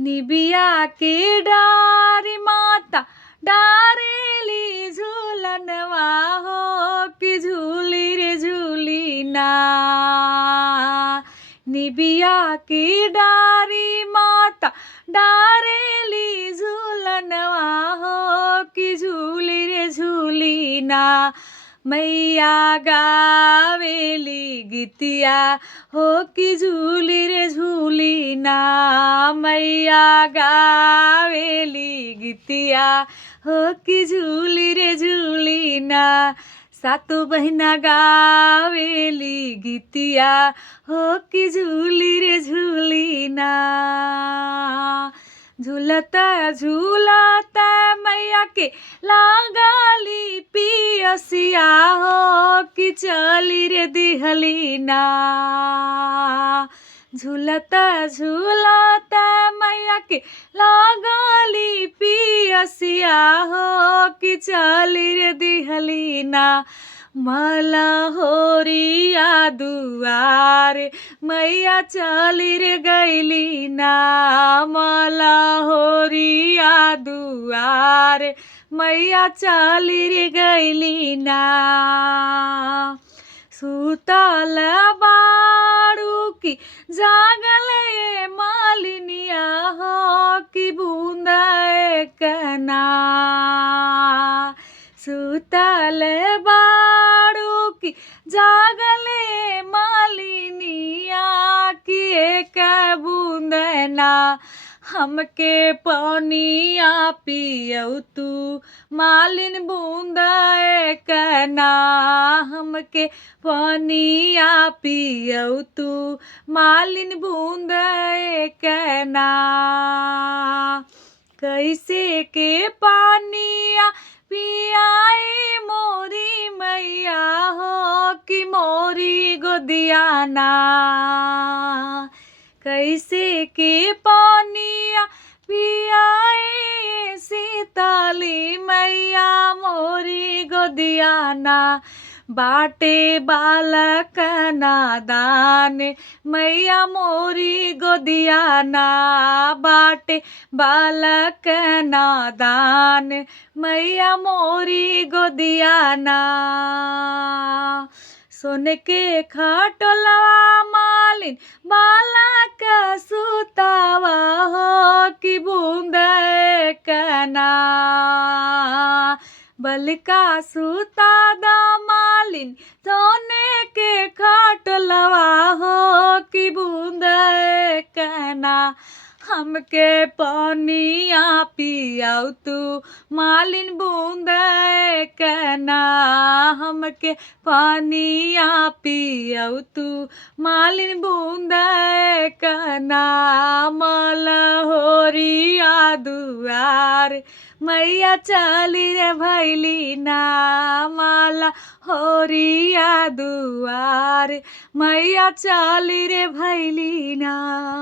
निबिया के डारी माता डारेली झूलनवा हो कि झूली रे झूली ना। निबिया की डारी माता डारेली झूलनवा हो कि झूली रे झूली ना। मैया गावेली गीतिया हो कि झूली रे झूली ना। मैया गावेली गीतिया हो कि झूली रे झूली ना। सातो बहिना गावेली गीतिया हो कि झूली रे झूली ना। झूलता झूलता मैया के लागली पियसिया हो कि चली रे दिहली ना। झूलता झूलता मैया के लागली पियसिया हो कि चली रे दिहली ना। मलहोरिया दुआरे मैया चली रे गईली ना। मलहोरिया दुआरे मैया चली रे गईली ना। सुतल बारू की जागल ये मालिनिया हो कि बूंद कना। सुतल बारू की जागल ये मालिनिया कि एक बूंद ना। हमके पनिया पियऊ तू मालिन बूंद कना। हमके पनिया पियऊ तू मालिन बूंद कना। कैसे के पानिया पियाई मोरी मैया हो कि मोरी गोदिया ना। कैसे के पानिया पियाई सीताली मैया मोरी गोदिया ना। बाटे बालक नादान मैया मोरी गोदिया ना। बाटे बालक नादान मैया मोरी गोदिया ना। सोन के खटोलवा मालिन बालक सुतावा हो कि बूंद कना। बलिका सुता दा मालिन सोने के खटोलवा हो कि बूंद कना। हमके पनिया पियाऊ तू मालिन बूंद कना। हमके पनिया पियऊ तू मालिन बूंद कना। मलहोरिया दुआर मैया चली रे भैली ना। मलहोरिया दुआर मैया चली रे भैली ना।